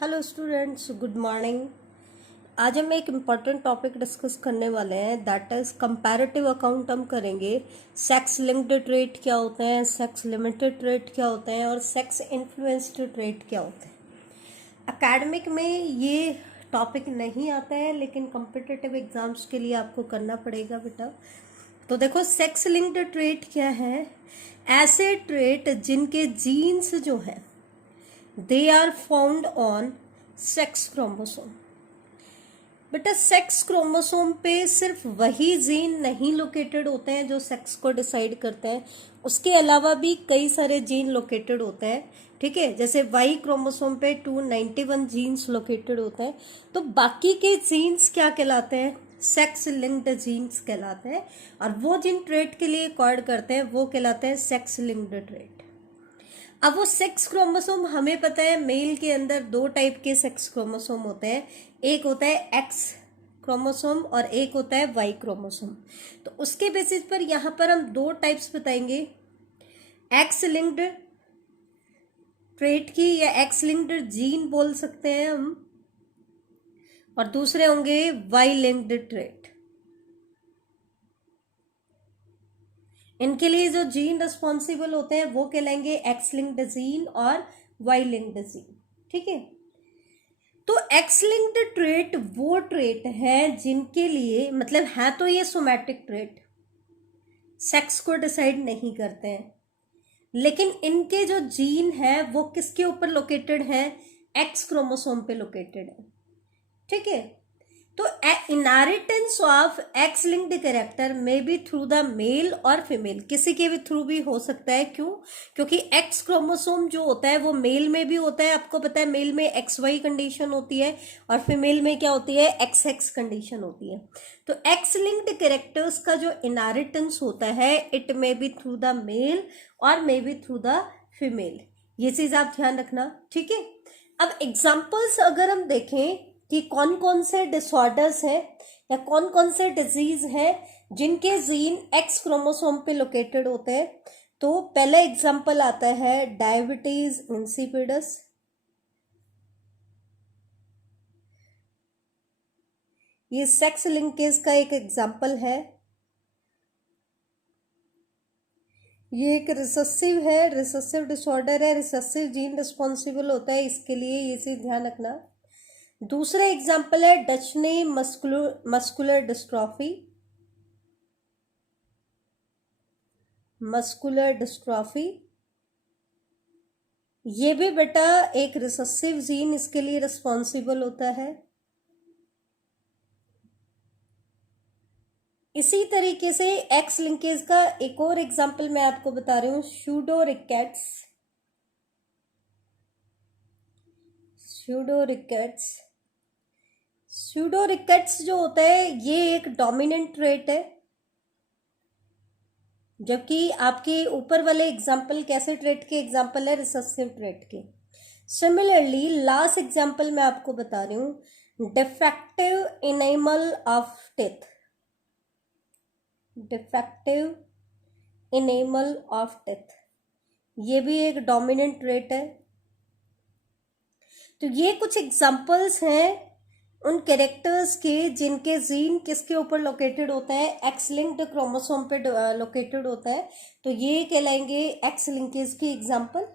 Hello students, good morning. आज हम एक इम्पॉर्टेंट टॉपिक डिस्कस करने वाले हैं, दैट इज़ कंपैरेटिव अकाउंट। हम करेंगे सेक्स लिंक्ड ट्रेट क्या होते हैं, सेक्स लिमिटेड ट्रेट क्या होते हैं और सेक्स इन्फ्लुएंस्ड ट्रेट क्या होते हैं। एकेडमिक में ये टॉपिक नहीं आता है, लेकिन कॉम्पिटिटिव एग्जाम्स के लिए आपको करना पड़ेगा बेटा। तो देखो, सेक्स लिंक्ड ट्रेट क्या है? ऐसे ट्रेट जिनके जीन्स जो है they are found on sex chromosome. बेटा, सेक्स क्रोमोसोम पे सिर्फ वही जीन नहीं लोकेटेड होते हैं जो सेक्स को डिसाइड करते हैं, उसके अलावा भी कई सारे जीन लोकेटेड होते हैं। ठीक है, जैसे वाई क्रोमोसोम पे 291 जीन्स लोकेटेड होते हैं। तो बाकी के जीन्स क्या कहलाते हैं? सेक्स लिंक्ड जीन्स कहलाते हैं। और वो जिन ट्रेट के लिए कोड करते हैं वो कहलाते हैं सेक्स लिंक्ड ट्रेट। अब वो सेक्स क्रोमोसोम हमें पता है, मेल के अंदर दो टाइप के सेक्स क्रोमोसोम होते हैं। एक होता है एक्स क्रोमोसोम और एक होता है वाई क्रोमोसोम। तो उसके बेसिस पर यहाँ पर हम दो टाइप्स बताएंगे, एक्स लिंक्ड ट्रेट की या एक्स लिंक्ड जीन बोल सकते हैं हम, और दूसरे होंगे वाई लिंक्ड ट्रेट। इनके लिए जो जीन रिस्पॉन्सिबल होते हैं वो कहलाएंगे एक्स लिंक्ड जीन और वाई लिंक्ड जीन। ठीक है, तो एक्स लिंक्ड ट्रेट वो ट्रेट है जिनके लिए, मतलब है तो ये सोमैटिक ट्रेट, सेक्स को डिसाइड नहीं करते हैं, लेकिन इनके जो जीन है वो किसके ऊपर लोकेटेड है? एक्स क्रोमोसोम पे लोकेटेड है। ठीक है, तो inheritance of X linked character may be through the male और फीमेल, किसी के भी थ्रू भी हो सकता है। क्यों? क्योंकि एक्स क्रोमोसोम जो होता है वो मेल में भी होता है। आपको पता है मेल में एक्स वाई कंडीशन होती है और फीमेल में क्या होती है? एक्स एक्स कंडीशन होती है। तो एक्स लिंक्ड कैरेक्टर्स का जो इनहेरिटेंस होता है, it may be through the male और may be through the female. ये चीज आप ध्यान रखना। ठीक है, अब एग्जाम्पल्स अगर हम देखें कि कौन कौन से डिसऑर्डर्स हैं या कौन कौन से डिजीज हैं जिनके जीन एक्स क्रोमोसोम पे लोकेटेड होते हैं, तो पहला एग्जांपल आता है डायबिटीज इंसिपिडस। ये सेक्स लिंकेज का एक एग्जांपल है। ये एक रिसेसिव है, रिसेसिव डिसऑर्डर है, रिसेसिव जीन रिस्पॉन्सिबल होता है इसके लिए, ये चीज ध्यान रखना। दूसरा एग्जाम्पल है डचने मस्कुलर डिस्ट्रॉफी। मस्कुलर डिस्ट्रॉफी ये भी बेटा एक रिसेसिव जीन इसके लिए रिस्पॉन्सिबल होता है। इसी तरीके से एक्स लिंकेज का एक और एग्जाम्पल मैं आपको बता रही हूं, स्यूडोरिकेट्स। स्यूडोरिकेट्स जो होता है ये एक डोमिनेंट ट्रेट है, जबकि आपके ऊपर वाले एग्जाम्पल कैसे ट्रेट के एग्जाम्पल है? रिसेसिव ट्रेट के। सिमिलरली लास्ट एग्जाम्पल मैं आपको बता रही हूं, defective enamel of teeth. Defective enamel of teeth ये भी एक डोमिनेंट ट्रेट है। तो ये कुछ एग्जाम्पल्स हैं उन कैरेक्टर्स के जिनके जीन किसके ऊपर लोकेटेड होता है? एक्स लिंक्ड क्रोमोसोम पे लोकेटेड होता है। तो ये कहलाएंगे एक्स लिंकेज की example.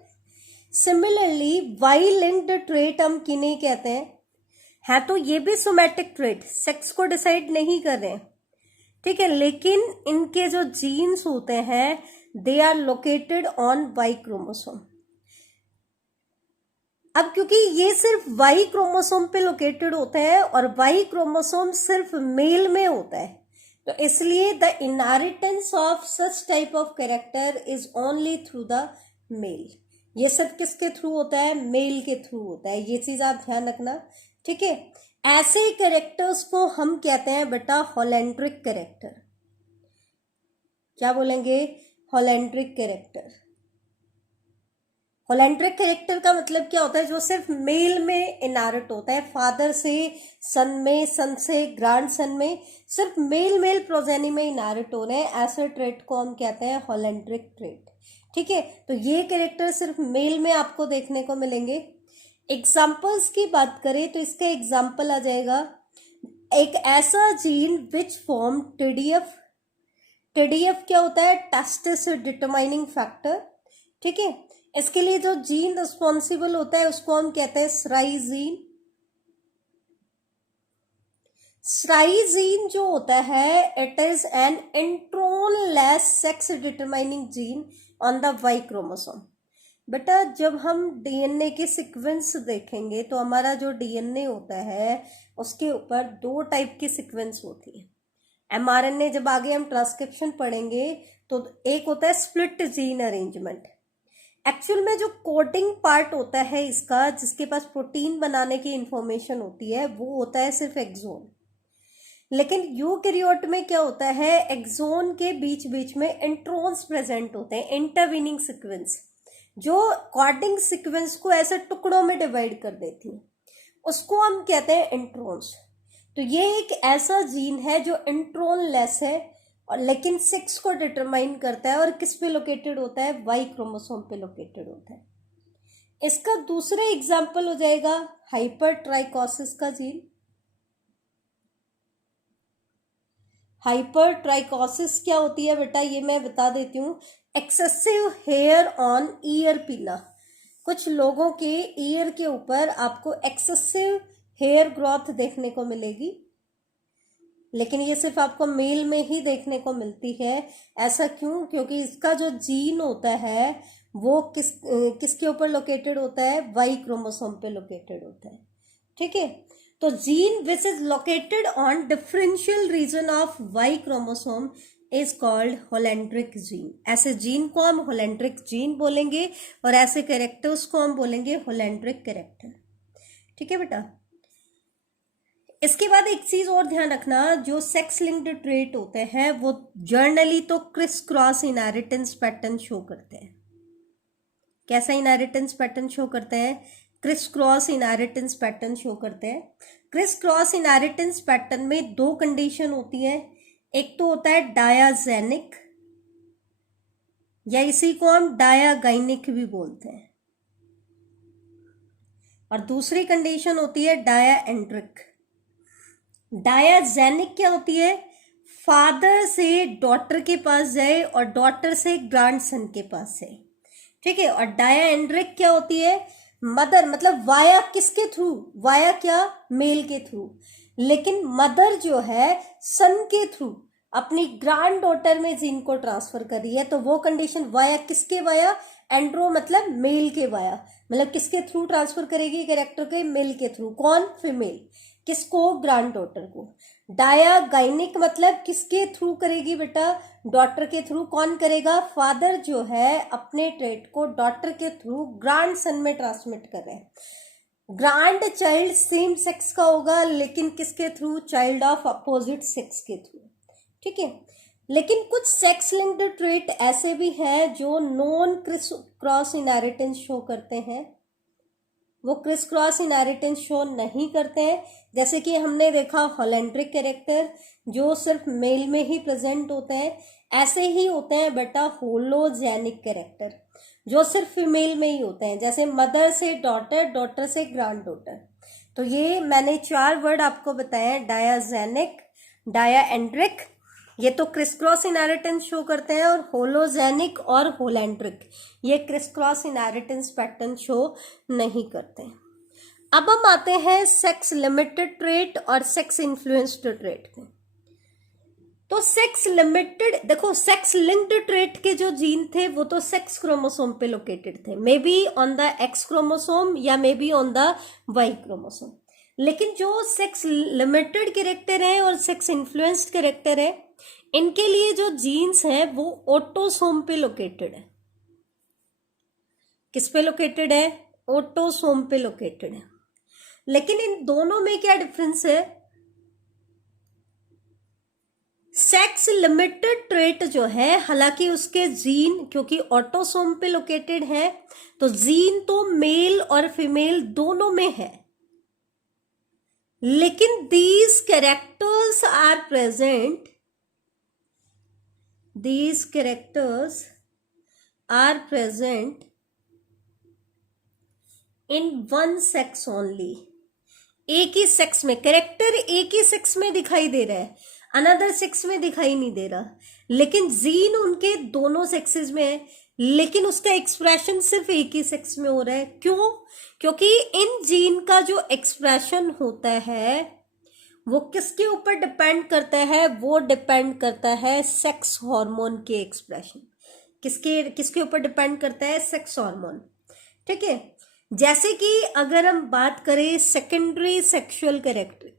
Similarly Y linked trait हम किन्हें कहते हैं? है तो ये भी सोमैटिक ट्रेट, सेक्स को डिसाइड नहीं कर रहे हैं। ठीक है, लेकिन इनके जो जीन्स होते हैं they are located on Y chromosome. अब क्योंकि ये सिर्फ वाई क्रोमोसोम पे लोकेटेड होता है और वाई क्रोमोसोम सिर्फ मेल में होता है, तो इसलिए the inheritance of such type of character is only through the male. ये सब किसके थ्रू होता है? मेल के थ्रू होता है। ये चीज आप ध्यान रखना। ठीक है, ऐसे कैरेक्टर्स को हम कहते हैं बेटा होलेंड्रिक कैरेक्टर। क्या बोलेंगे? Holandric character. होलेंड्रिक कैरेक्टर का मतलब क्या होता है? जो सिर्फ मेल में इनहेरिट होता है, फादर से सन में, सन से ग्रैंड सन में, सिर्फ मेल प्रोजेनी में इनहेरिट हो रहे हैं, ऐसे ट्रेट को हम कहते हैं होलेंड्रिक ट्रेट। ठीक है, तो ये कैरेक्टर सिर्फ मेल में आपको देखने को मिलेंगे। एग्जाम्पल्स की बात करें तो इसका एग्जाम्पल आ जाएगा एक ऐसा gene which form TDF. TDF क्या होता है? Testis determining factor. ठीक है, इसके लिए जो जीन रिस्पॉन्सिबल होता है उसको हम कहते हैं स्राइजीन। स्राइजीन जो होता है it is an intron less sex determining gene on the Y chromosome. बेटा जब हम डीएनए के सीक्वेंस देखेंगे तो हमारा जो डीएनए होता है उसके ऊपर दो टाइप की सीक्वेंस होती है। एमआरएनए जब आगे हम ट्रांसक्रिप्शन पढ़ेंगे तो एक होता है स्प्लिट जीन अरेंजमेंट। एक्चुअल में जो कोडिंग पार्ट होता है इसका, जिसके पास प्रोटीन बनाने की इंफॉर्मेशन होती है, वो होता है सिर्फ एक्सोन। लेकिन यूकैरियोट में क्या होता है, एक्सोन के बीच बीच में इंट्रोन्स प्रेजेंट होते हैं, इंटरवीनिंग सीक्वेंस, जो कोडिंग सीक्वेंस को ऐसे टुकड़ों में डिवाइड कर देती है, उसको हम कहते हैं इंट्रोन्स। तो ये एक ऐसा जीन है जो इंट्रोन लेस है और लेकिन सेक्स को डिटरमाइन करता है और किस पे लोकेटेड होता है? वाई क्रोमोसोम पे लोकेटेड होता है। इसका दूसरा एग्जाम्पल हो जाएगा हाइपर ट्राइकोसिस का जीन। हाइपर ट्राइकोसिस क्या होती है बेटा, ये मैं बता देती हूँ। एक्सेसिव हेयर ऑन ईयर पिना। कुछ लोगों के ईयर के ऊपर आपको एक्सेसिव हेयर ग्रोथ देखने को मिलेगी, लेकिन ये सिर्फ आपको मेल में ही देखने को मिलती है। ऐसा क्यों? क्योंकि इसका जो जीन होता है वो किसके ऊपर लोकेटेड होता है? वाई क्रोमोसोम पे लोकेटेड होता है। ठीक है, तो gene which is located on differential region of Y chromosome is called holandric gene. ऐसे जीन को हम होलेंड्रिक जीन बोलेंगे और ऐसे कैरेक्टर्स को हम बोलेंगे होलेंड्रिक कैरेक्टर। ठीक है बेटा, इसके बाद एक चीज और ध्यान रखना, जो सेक्स लिंक्ड ट्रेट होते हैं वो जर्नली तो criss cross inheritance pattern show करते हैं। कैसा इनहेरिटेंस पैटर्न शो करते हैं? Criss cross inheritance pattern show करते हैं। क्रिस क्रॉस इनहेरिटेंस पैटर्न में दो कंडीशन होती है। एक तो होता है डायाजेनिक, या इसी को हम डायागाइनिक भी बोलते हैं, और दूसरी कंडीशन होती है डायाएंड्रिक। डायाजेनिक क्या होती है? फादर से डॉटर के पास जाए और डॉटर से ग्रैंडसन के पास जाए। ठीक है, और डायाएंड्रिक क्या होती है? मदर, मतलब वाया किसके थ्रू? वाया क्या? मेल के थ्रू। लेकिन मदर जो है सन के थ्रू अपनी ग्रैंड डॉटर में जीन को ट्रांसफर कर रही है, तो वो कंडीशन वाया किसके वाया? एंड्रो मतलब मेल के वाया, मतलब किसके थ्रू ट्रांसफर करेगी कैरेक्टर के? मेल के थ्रू। कौन? फीमेल। किसको? ग्रैंड डॉटर को। डायागाइनिक मतलब किसके थ्रू करेगी बेटा? डॉटर के थ्रू। कौन करेगा? फादर जो है अपने ट्रेट को डॉटर के थ्रू ग्रैंड सन में ट्रांसमिट कर रहे हैं। ग्रैंड चाइल्ड सेम सेक्स का होगा, लेकिन किसके through? Child of opposite sex के थ्रू। ठीक है, लेकिन कुछ सेक्स लिंक्ड ट्रेट ऐसे भी हैं जो non criss cross inheritance show करते हैं। वो क्रिस क्रॉस इनहेरिटेंस शो नहीं करते हैं, जैसे कि हमने देखा होलेंड्रिक कैरेक्टर जो सिर्फ मेल में ही प्रेजेंट होते हैं। ऐसे ही होते हैं बेटा होलोजेनिक कैरेक्टर जो सिर्फ फीमेल में ही होते हैं, जैसे मदर से डॉटर, डॉटर से ग्रैंड डॉटर। तो ये मैंने 4 वर्ड आपको बताए हैं, डायाजेनिक, डायाएंड्रिक, ये तो क्रिस क्रॉस इनहेरिटेंस शो करते हैं, और होलोजेनिक और होलेंड्रिक ये criss cross inheritance pattern show नहीं करते हैं। अब हम आते हैं सेक्स लिमिटेड ट्रेट और सेक्स इन्फ्लुएंस्ड ट्रेट में। तो सेक्स लिमिटेड, देखो सेक्स लिंक्ड ट्रेट के जो जीन थे वो तो सेक्स क्रोमोसोम पे लोकेटेड थे, may be on the X chromosome या may be on the Y chromosome. लेकिन जो सेक्स लिमिटेड कैरेक्टर है और सेक्स इन्फ्लुएंस्ड कैरेक्टर है, इनके लिए जो जीन्स हैं वो ऑटोसोम पे लोकेटेड है। किस पे लोकेटेड है? ऑटोसोम पे लोकेटेड है। लेकिन इन दोनों में क्या डिफरेंस है? सेक्स लिमिटेड ट्रेट जो है, हालांकि उसके जीन क्योंकि ऑटोसोम पे लोकेटेड है, तो जीन तो मेल और फीमेल दोनों में है, लेकिन these characters are present in one sex only, एक ही सेक्स में, कैरेक्टर एक ही सेक्स में दिखाई दे रहा है, अनदर सेक्स में दिखाई नहीं दे रहा, लेकिन जीन उनके दोनों सेक्सेस में है, लेकिन उसका एक्सप्रेशन सिर्फ एक ही सेक्स में हो रहा है। क्यों? क्योंकि इन जीन का जो एक्सप्रेशन होता है वो किसके ऊपर डिपेंड करता है? वो डिपेंड करता है सेक्स हार्मोन के एक्सप्रेशन। किसके किसके ऊपर डिपेंड करता है? Sex hormone. ठीक है, जैसे कि अगर हम बात करें सेकेंडरी सेक्सुअल कैरेक्टर,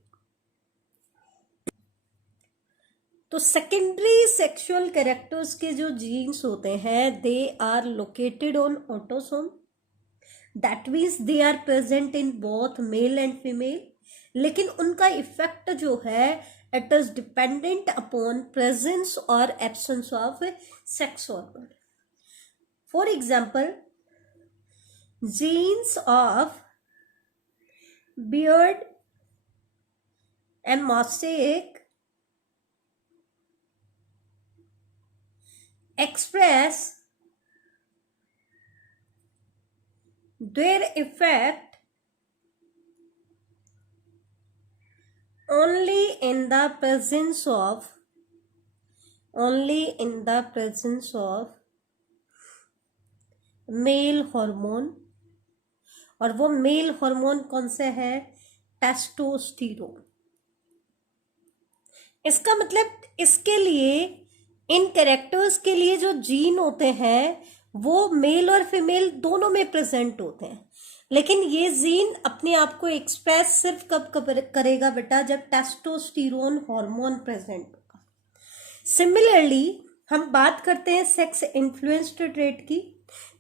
तो सेकेंडरी सेक्सुअल कैरेक्टर्स के जो जीन्स होते हैं they are located on autosome, that means they are present in both male and female, लेकिन उनका इफेक्ट जो है it is dependent upon presence और absence of sex hormone. For example, genes of beard and mosaic express their effect only in the presence of male hormone, और वो male hormone कौन सा है? टेस्टोस्टेरोन। इसका मतलब इसके लिए, इन कैरेक्टर्स के लिए जो जीन होते हैं वो मेल और फीमेल दोनों में प्रेजेंट होते हैं, लेकिन ये जीन अपने आप को एक्सप्रेस सिर्फ कब करेगा बेटा? जब टेस्टोस्टेरोन हार्मोन प्रेजेंट होगा। सिमिलरली हम बात करते हैं सेक्स इन्फ्लुएंस्ड ट्रेट की,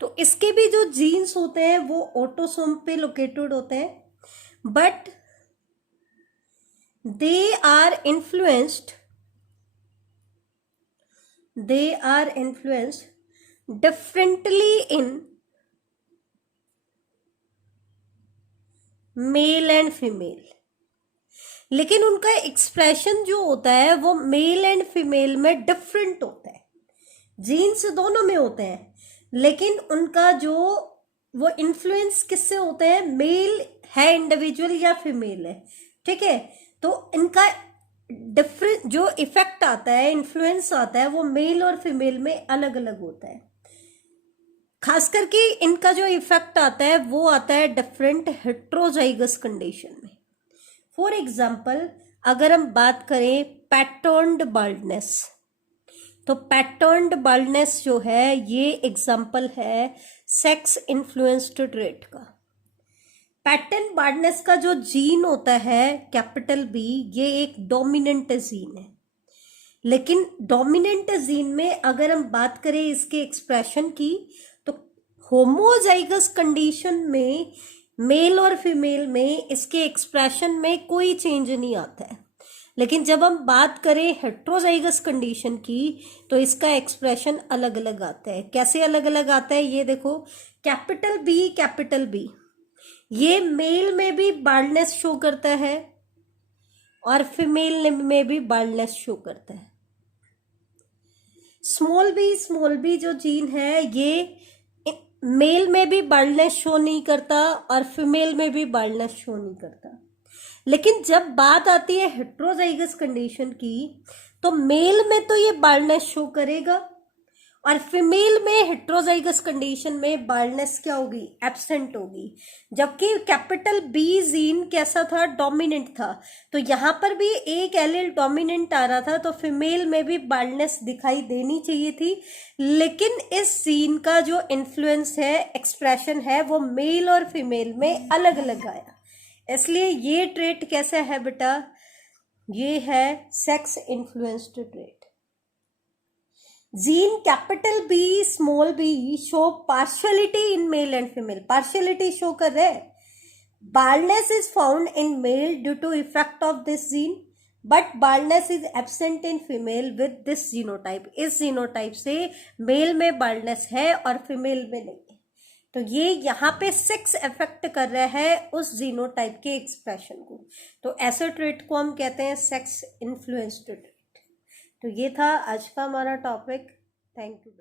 तो इसके भी जो जीन्स होते हैं वो ऑटोसोम पे लोकेटेड होते हैं, but they are influenced differently in mail and female, लेकिन उनका एक्सप्रेशन जो होता है वो मेल एंड फीमेल में डिफरेंट होता है। जीन्स दोनों में होते हैं, लेकिन उनका जो वो इन्फ्लुएंस किससे होते हैं? मेल है इंडिविजुअल या फीमेल है, ठीक है, तो इनका डिफरेंट जो इफेक्ट आता है, इन्फ्लुएंस आता है, वो मेल और फीमेल में अलग अलग होता है। खास करके इनका जो इफेक्ट आता है वो आता है डिफरेंट हेट्रोजाइगस कंडीशन में। फॉर एग्जाम्पल, अगर हम बात करें पैटर्न्ड बाल्डनेस, तो पैटर्न्ड बाल्डनेस जो है ये एग्जाम्पल है सेक्स इन्फ्लुएंस्ड ट्रेट का। पैटर्न बाल्डनेस का जो जीन होता है कैपिटल बी, ये एक डोमिनेंट जीन है, लेकिन डोमिनेंट जीन में अगर हम बात करें इसके एक्सप्रेशन की, तो होमोजाइगस कंडीशन में मेल और फीमेल में इसके एक्सप्रेशन में कोई चेंज नहीं आता है, लेकिन जब हम बात करें हेट्रोजाइगस कंडीशन की तो इसका एक्सप्रेशन अलग अलग आता है। कैसे अलग अलग आता है ये देखो, कैपिटल बी ये मेल में भी बाल्डनेस शो करता है और फीमेल में भी बाल्डनेस शो करता है। स्मॉल बी जो जीन है ये मेल में भी बाल्डनेस शो नहीं करता और फीमेल में भी बाल्डनेस शो नहीं करता, लेकिन जब बात आती है हेट्रोजाइगस कंडीशन की तो मेल में तो ये बाल्डनेस शो करेगा और फीमेल में हेट्रोजाइगस कंडीशन में बाल्डनेस क्या होगी? एब्सेंट होगी। जबकि कैपिटल बी जीन कैसा था? डोमिनेंट था, तो यहां पर भी एक एलील डोमिनेंट आ रहा था, तो फीमेल में भी बाल्डनेस दिखाई देनी चाहिए थी, लेकिन इस जीन का जो इन्फ्लुएंस है, एक्सप्रेशन है, वो मेल और फीमेल में अलग अलग आया। इसलिए ये ट्रेट कैसा है बेटा? ये है sex influenced trait. Gene capital B small B show partiality in male and female, partiality show कर रहे हैं। Baldness is found in male due to effect of this gene, but baldness is absent in female with this genotype. इस genotype से male में baldness है और female में नहीं है, तो ये यहाँ पे सेक्स इफेक्ट कर रहा है उस जीनोटाइप के एक्सप्रेशन को, तो ऐसे ट्रेट को हम कहते हैं सेक्स इन्फ्लुएंस्ड ट्रेट। तो ये था आज का हमारा टॉपिक। Thank you.